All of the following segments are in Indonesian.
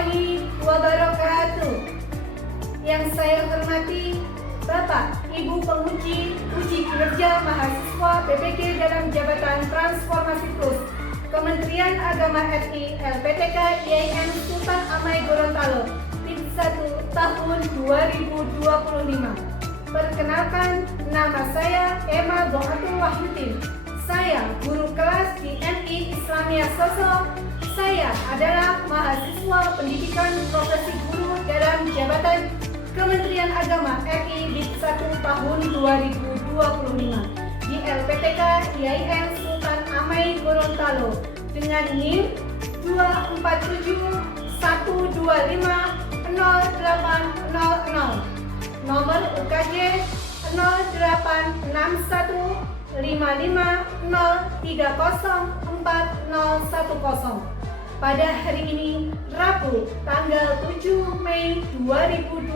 warahmatullahi wabarakatuh. Yang saya hormati Bapak Ibu Penguji Uji Kinerja Mahasiswa PPG dalam Jabatan Transformasi Plus Kementerian Agama RI LPTK IAIN Sultan Amai Gorontalo PIT 1 tahun 2025. Perkenalkan, nama saya Emma Boatul Wahyutin. Saya guru kelas di MI Islamiyah Sosok. Saya adalah mahasiswa pendidikan profesi guru dalam Jabatan Kementerian Agama RI PIT 1 tahun 2025 di LPTK IAIN Sultan Amai Gorontalo dengan NIM 24712508000, nomor UKJ 086155030410. Pada hari ini, Rabu, tanggal 7 Mei 2025,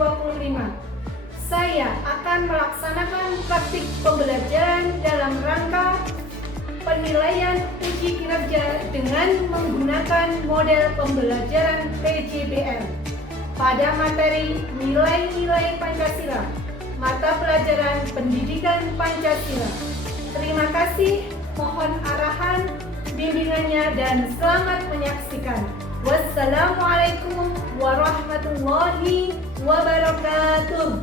saya akan melaksanakan praktik pembelajaran dalam rangka penilaian uji kinerja dengan menggunakan model pembelajaran PJBL pada materi nilai-nilai Pancasila, mata pelajaran pendidikan Pancasila. Terima kasih, mohon arahan, bimbingannya, dan selamat menyaksikan. Wassalamualaikum warahmatullahi wabarakatuh.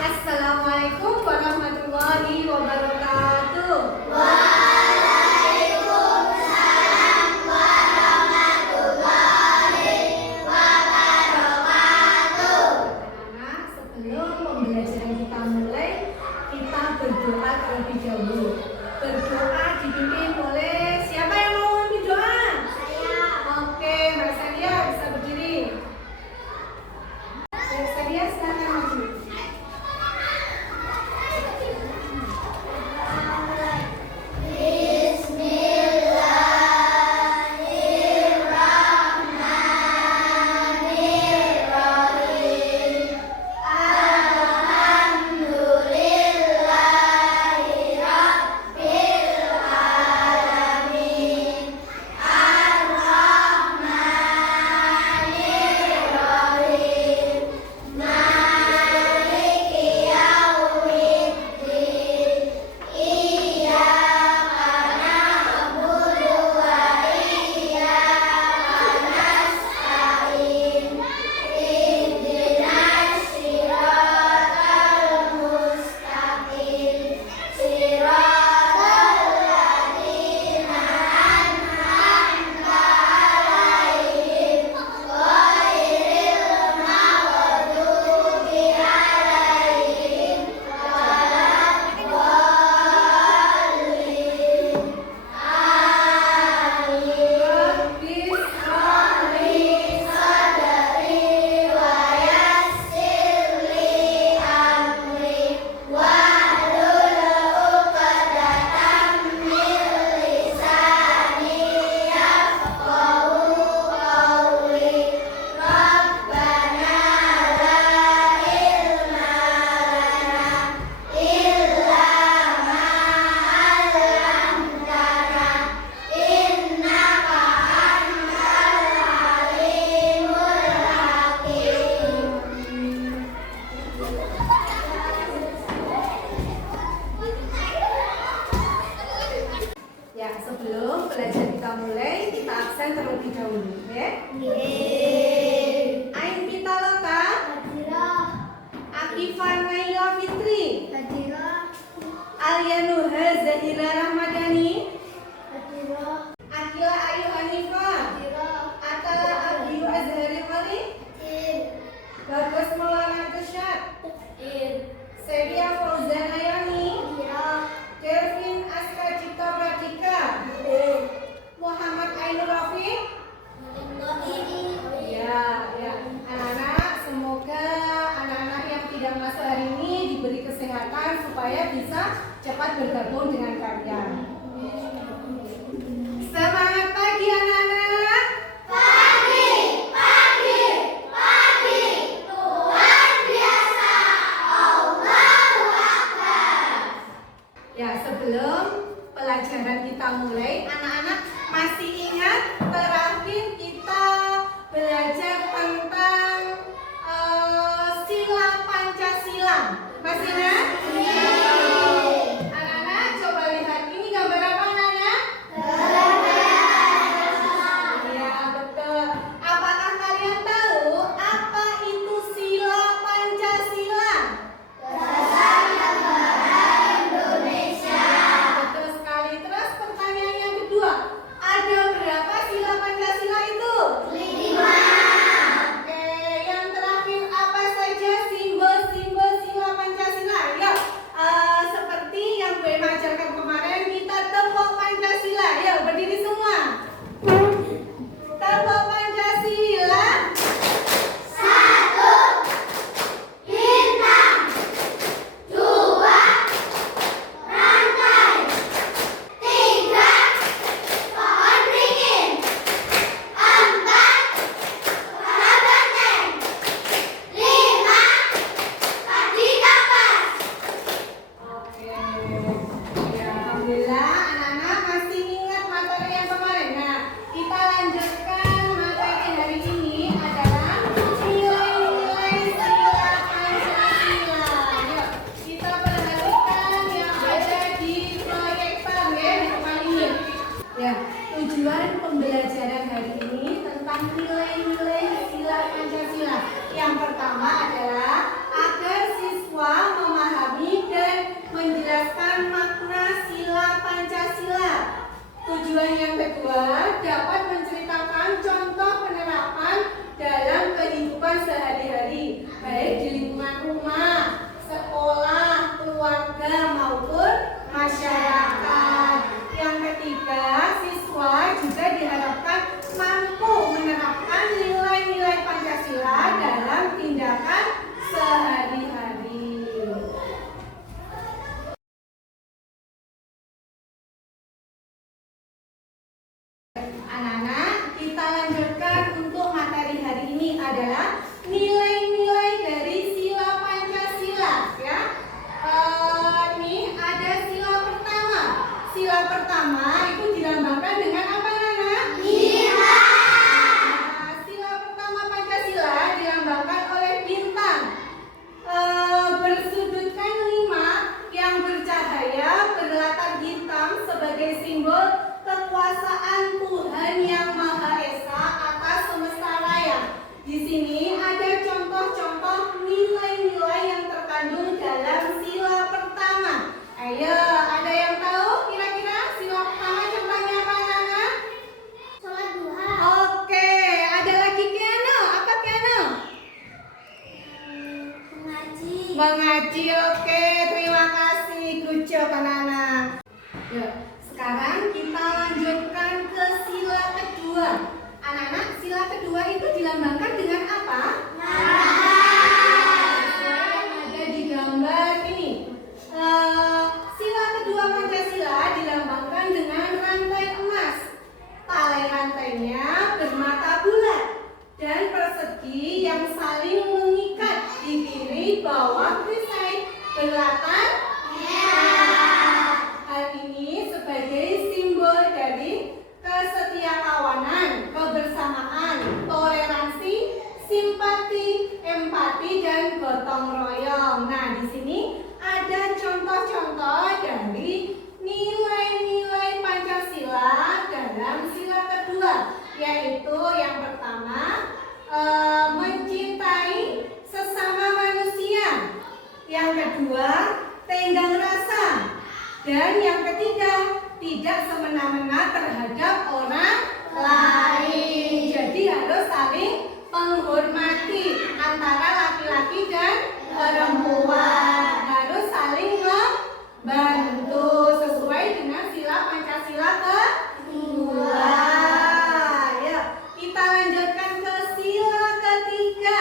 Assalamualaikum warahmatullahi wabarakatuh. Waalaikumsalam warahmatullahi wabarakatuh. Anak-anak, sebelum pembelajaran kita mulai, kita berdoa terlebih dahulu. Berdoa dipimpin oleh siapa yang mau memimpin doa? Saya. Oke, Mbak Sadia bisa berdiri. Mbak Sadia silakan maju. Ya, sebelum belajar kita mulai, kita absen terlebih dahulu, ya. Ain Pitaloka, Akifah Naila Fitri, Alia Nuha Zahira Rahmadani, Akila Ayu Hanifah, Atala Abdiyu Azhari Wali, Bagus Maulana Tusyad, Sevia sehari ini diberi kesehatan supaya bisa cepat bergabung dengan kalian. Semangat pagi anak-anak. Pagi, pagi, pagi. Luar biasa. Allahu Akbar. Ya, sebelum pelajaran kita mulai, anak-anak masih ingat terakhir kita belajar tentang sila Pancasila. Masih ingat? Anak-anak coba lihat, ini gambar apa anak-anak? Ya, betul. Apakah kalian tahu apa itu sila Pancasila? Betul sekali. Terus pertanyaan yang kedua, ada berapa sila Pancasila itu? 5. Oke, yang terakhir apa saja simbol-simbol sila Pancasila? Yuk, seperti yang gue ajarkan kemarin, kita tepuk Pancasila. Yuk, berdiri semua. Tepuk Pancasila. 1. Bintang. 2. Rantai. 3. Pohon beringin. 4. Para banteng. 5. Padi kapas. Oke, ya, alhamdulillah anak-anak masih ingat materi yang kemarin. Nah, kita lanjutkan materi hari ini adalah nilai-nilai sila Pancasila. Yuk, kita perhatikan yang ada di proyektor ya di depan ini. Ya, tujuan pembelajaran hari ini tentang nilai-nilai sila Pancasila. Yang pertama adalah agar siswa memahami dan menjelaskan makna sila Pancasila. Tujuan yang kedua dapat menceritakan contoh penerapan dalam kehidupan sehari-hari, baik di lingkungan rumah, sekolah, keluarga maupun masyarakat. Yang ketiga, siswa juga diharapkan mampu menerapkan nilai-nilai Pancasila dalam tindakan sehari-hari. Anak-anak, kita lanjutkan untuk materi hari ini adalah nilai-nilai dari sila Pancasila ya. Ini ada sila pertama. Sila pertama itu dilambangkan dengan apa Nana? Nah, sila pertama Pancasila dilambangkan oleh bintang bersudutkan 5 yang bercahaya berlatar hitam sebagai simbol kekuasaan Tuhan Yang Maha Esa atas semesta raya. Di sini ada contoh-contoh nilai-nilai yang terkandung dalam sila pertama. Ayo, ada yang tahu kira-kira sila pertama contohnya apa anak-anak? Sholat duha. Oke, ada lagi Kiano. Apa Kiano? Mengaji. Mengaji, oke. Terima kasih. Good job anak-anak. Yuk, sekarang kita lanjutkan ke sila kedua. Anak-anak, sila kedua itu dilambangkan dengan apa? Yang ada di gambar ini. Sila kedua Pancasila dilambangkan dengan rantai emas. Tali rantainya bermata bulat dan persegi yang saling mengikat di kiri bawah perisai berlatar merah. Hal ini sebagai simbol dari kesetiakawanan, kebersamaan, toleransi, simpati, empati, dan gotong royong. Nah, di sini ada contoh-contoh dari nilai-nilai Pancasila dalam sila kedua, yaitu yang pertama mencintai sesama manusia, yang kedua tenggang rasa, dan yang ketiga tidak semena-mena terhadap orang lain. Jadi harus saling menghormati antara laki-laki dan perempuan, harus saling membantu sesuai dengan sila Pancasila kedua. Ya, kita lanjutkan ke sila ketiga.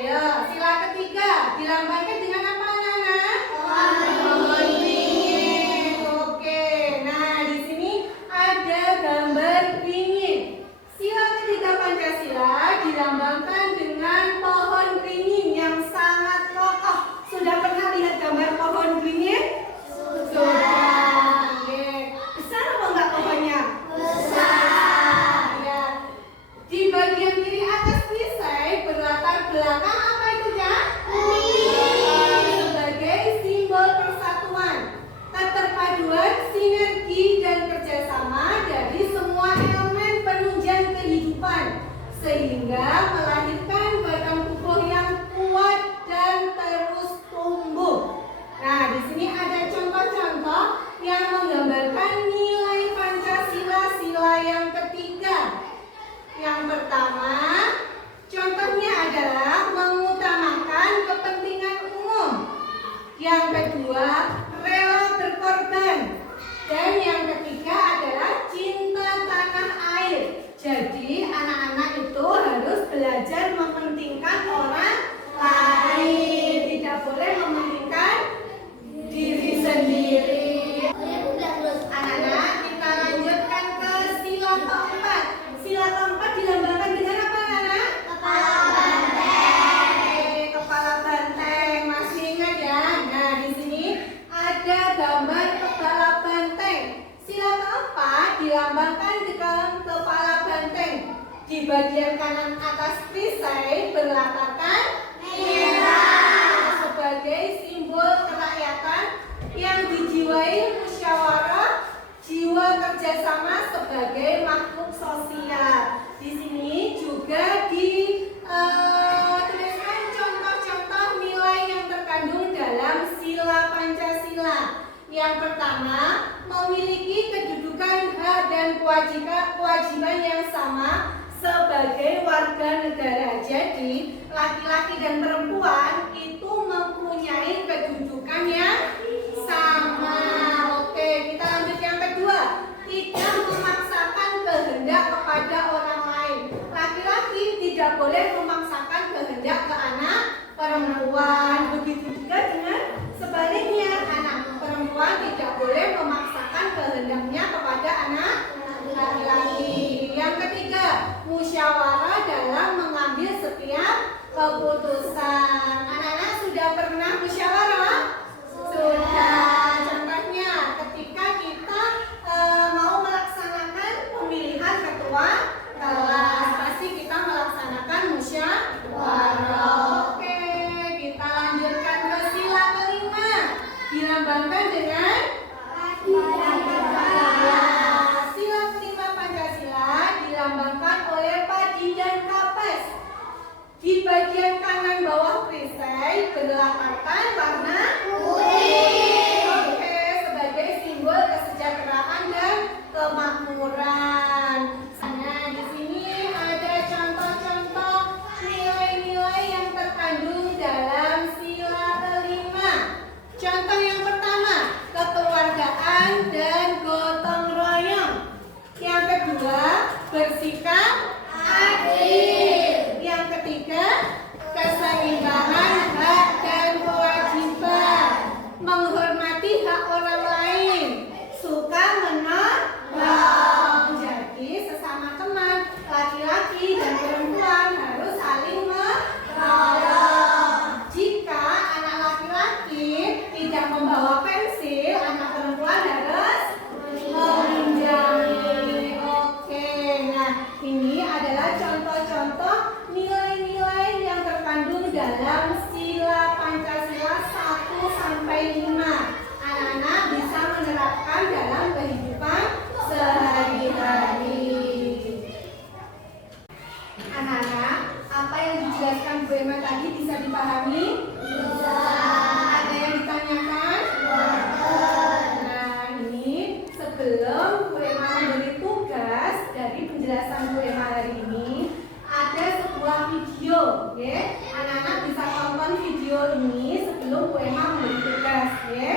Ayo, sila ketiga dilambangkan dengan apa, anak-anak? Pohon beringin. Oke, nah di sini ada gambar beringin. Sila ketiga Pancasila dilambangkan dengan pohon beringin yang sangat kokoh. Sudah pernah lihat gambar pohon beringin? Sudah. Oke. Besar apa enggak pohonnya? besar. Ya. Di bagian kiri atas perisai berlatar belakang apa itu, ya? Sebagai simbol persatuan, keterpaduan, sinergi dan kerjasama dari semua elemen penunjang kehidupan, sehingga melahirkan batang tubuh yang kuat dan terus tumbuh. Nah, di sini ada contoh-contoh yang menggambarkan nilai Pancasila sila yang ketiga. Yang pertama, contohnya adalah mengutamakan kepentingan umum. Yang kedua, rela berkorban. Dan yang ketiga adalah cinta tanah air. Jadi anak-anak itu harus belajar mementingkan orang lain. Tidak boleh mementingkan diri sendiri. Anak-anak, kita lanjutkan ke sila keempat. Sila keempat dilambangkan dengan apa, anak? Kepala banteng. Oke, kepala banteng. Masih ingat ya? Nah, di sini ada gambar kepala banteng. Sila keempat dilambangkan dengan kepala banteng. Di bagian kanan atas perisai berlatarkan merah sebagai simbol kerakyatan yang dijiwai musyawarah, jiwa kerjasama sebagai makhluk sosial. Di sini juga dituliskan contoh-contoh nilai yang terkandung dalam sila Pancasila. Yang pertama, memiliki kedudukan hak dan kewajiban yang sama sebagai warga negara. Jadi, laki-laki dan perempuan itu mempunyai kedudukan yang sama. Oke, kita lanjut yang kedua. Tidak memaksakan kehendak kepada orang lain. Laki-laki tidak boleh memaksakan kehendak ke anak perempuan. Begitu juga dengan sebaliknya, anak perempuan tidak boleh memaksakan kehendaknya kepada anak laki-laki. Yang ketiga, musyawarah dalam mengambil setiap keputusan. Anak-anak sudah pernah musyawarah? Sudah. Contohnya, ketika kita mau melaksanakan pemilihan ketua kelas, pasti kita melaksanakan musyawarah. Oke, kita lanjutkan ke sila kelima. Dilambangkan dengan sila kelima Pancasila dilambangkan oleh padi dan kapas. Di bagian kanan bawah perisai berlatarkan warna putih. Oke, sebagai simbol kesejahteraan dan kemakmuran. Nah, di sini ada contoh-contoh nilai-nilai yang terkandung dalam sila kelima. Contoh yang pertama, kekeluargaan dan gotong royong. Yang kedua, bersikap adil. Yang ketiga, keseimbangan hak dan kewajiban, menghormati hak orang lain, suka menolong. Jadi sesama teman, laki-laki dan perempuan harus saling menolong. Jika anak laki-laki tidak membawa pensil, anak perempuan harus meminjami. Oke, nah ini adalah contoh-contoh nilai-nilai yang terkandung dalam sila Pancasila 1 sampai 5. Anak-anak bisa menerapkan dalam kehidupan sehari-hari. Anak-anak, apa yang dijelaskan Bu Emma tadi bisa dipahami? Bisa. Ada yang ditanyakan? Nah, ini sebelum Bu Emma memberi tugas dari penjelasan Bu Emma hari ini, ada sebuah video, ya. Anak-anak bisa tonton video ini sebelum Bu Emma memberi tugas, ya.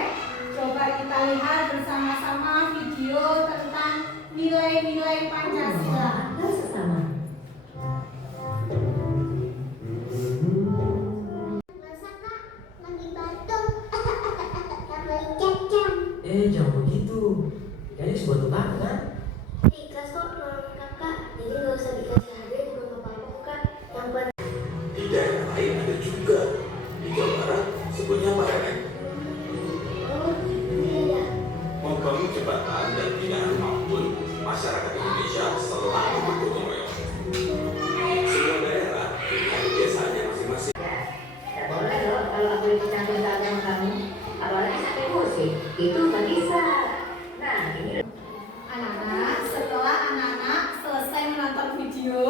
Coba kita lihat bersama-sama video tentang nilai-nilai Pancasila. Bersama. Jangan begitu. Jadi sebuah tukang kan? Ikhlas kok nolongin kakak, jadi nggak usah dikasih hadiah juga nggak apa-apa kak. Yang penting Di daerah lain ada juga. Di Jawa Barat sebutnya Parerek. oh iya ya. Membangun jembatan dan binaan maupun masyarakat Indonesia selalu bergotong royong. Semua daerah punya kebiasaannya masing-masing. Ya boleh loh kalau aku ikut campur sama kamu. Awalnya sampai musik, itu nggak bisa. Nah ini Anak-anak, setelah anak-anak selesai menonton video,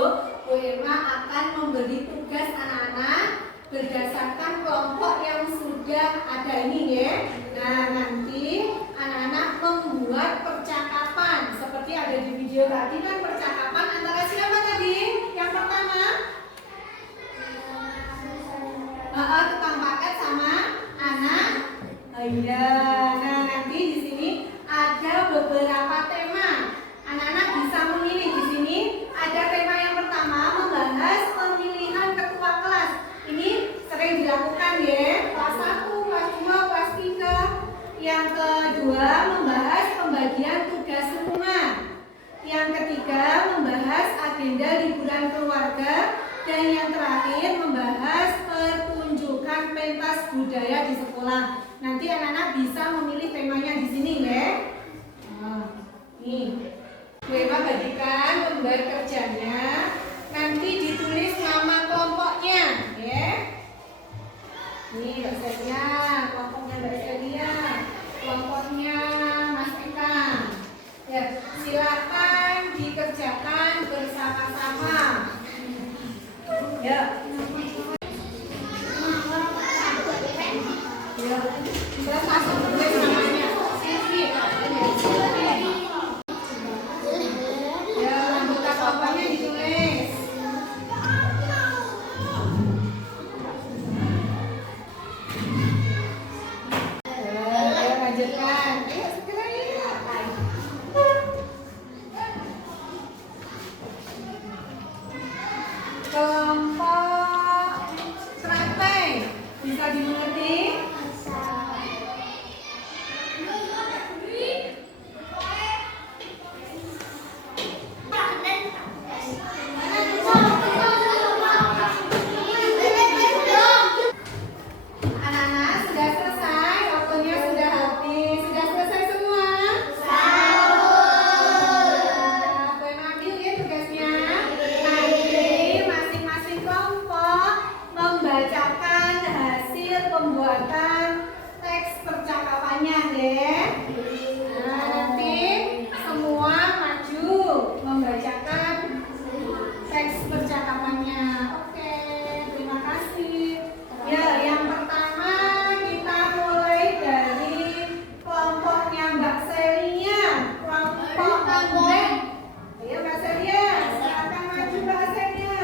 Bu Irma akan memberi tugas anak-anak berdasarkan kelompok yang sudah ada ini ya. Nah, nanti anak-anak membuat percakapan seperti ada di video tadi kan, percakapan antara siapa tadi? Yang pertama, tukang paket sama anak. Oh iya, nah nanti di sini ada beberapa tema. Anak-anak bisa memilih di sini. Ada tema yang pertama membahas pemilihan ketua kelas. Ini sering dilakukan ya, kelas 1, kelas 2, kelas 3. Yang kedua membahas pembagian tugas rumah. Yang ketiga membahas agenda liburan keluarga. Dan yang terakhir membahas pertunjukan pentas budaya di sekolah. Nanti anak-anak bisa memilih temanya di sini ya. Nih, Bu Ema bagikan lembar kerjanya. Nanti ditulis nama kelompoknya ya. Nih Mbak Celia, kelompoknya Mbak Celia, kelompoknya Mas Eka. Ya, silakan dikerjakan bersama-sama. Ya. Ya, kita langsung tulis namanya. Ya, anggota kelompoknya ditulis. Ya, lanjutkan. Ayo segera ya. Kelompok teratai bisa dimengerti? Anak-anak sudah selesai, waktunya sudah habis. Sudah selesai semua? Boleh ambil ya tugasnya. Nanti masing-masing kelompok membacakan hasil pembuatan teks percakapannya deh. Nah, nanti semua maju membacakan teks percakapannya. Oke, terima kasih. Ya, yang pertama kita mulai dari kelompoknya Mbak Celia, kelompok Tanggung. Ayo Mbak Celia, silakan maju Mbak Celia.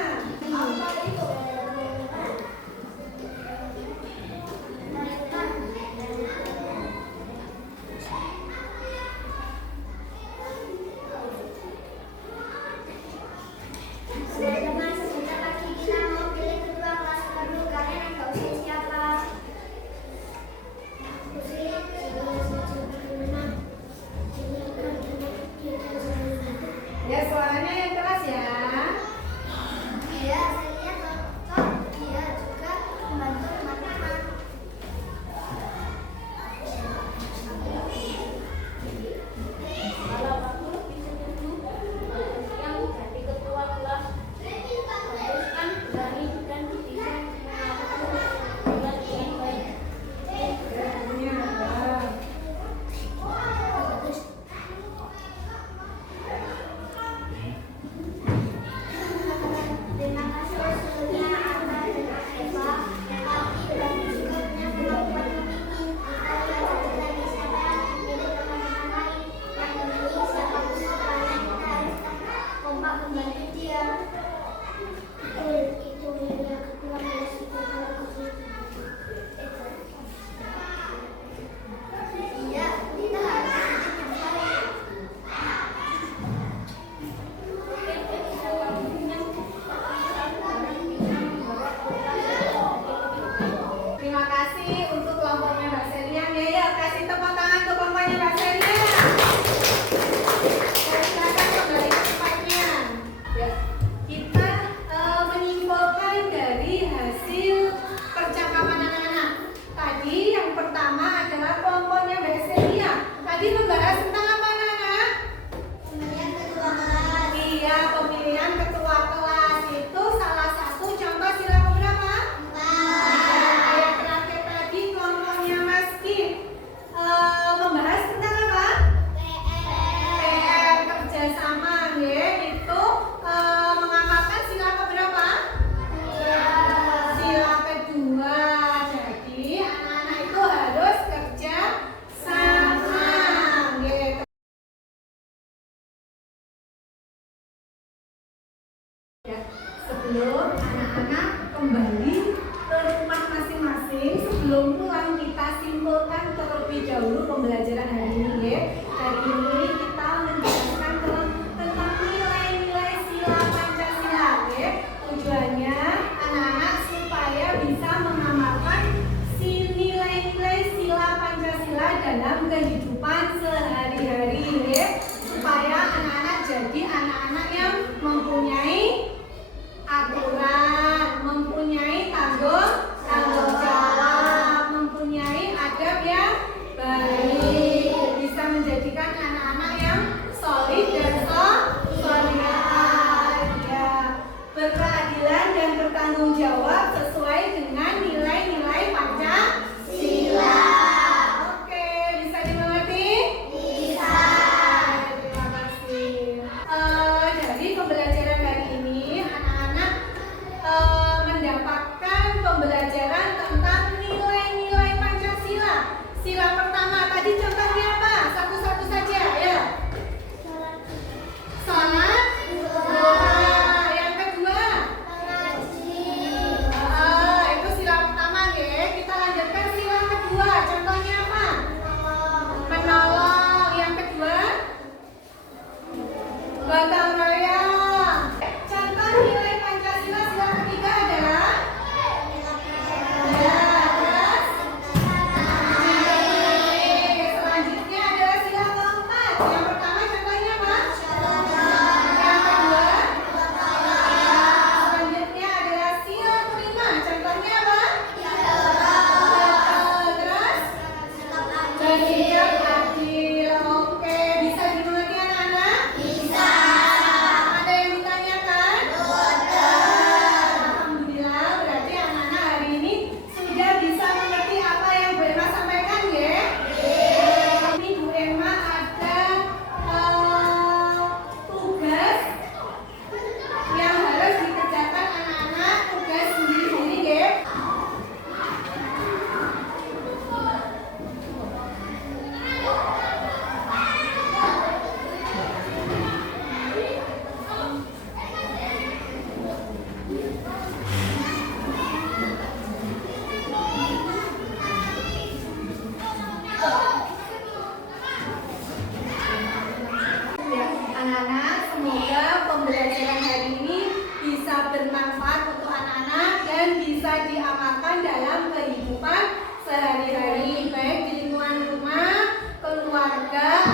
lakukan dalam kehidupan sehari-hari, baik di lingkungan rumah, keluarga,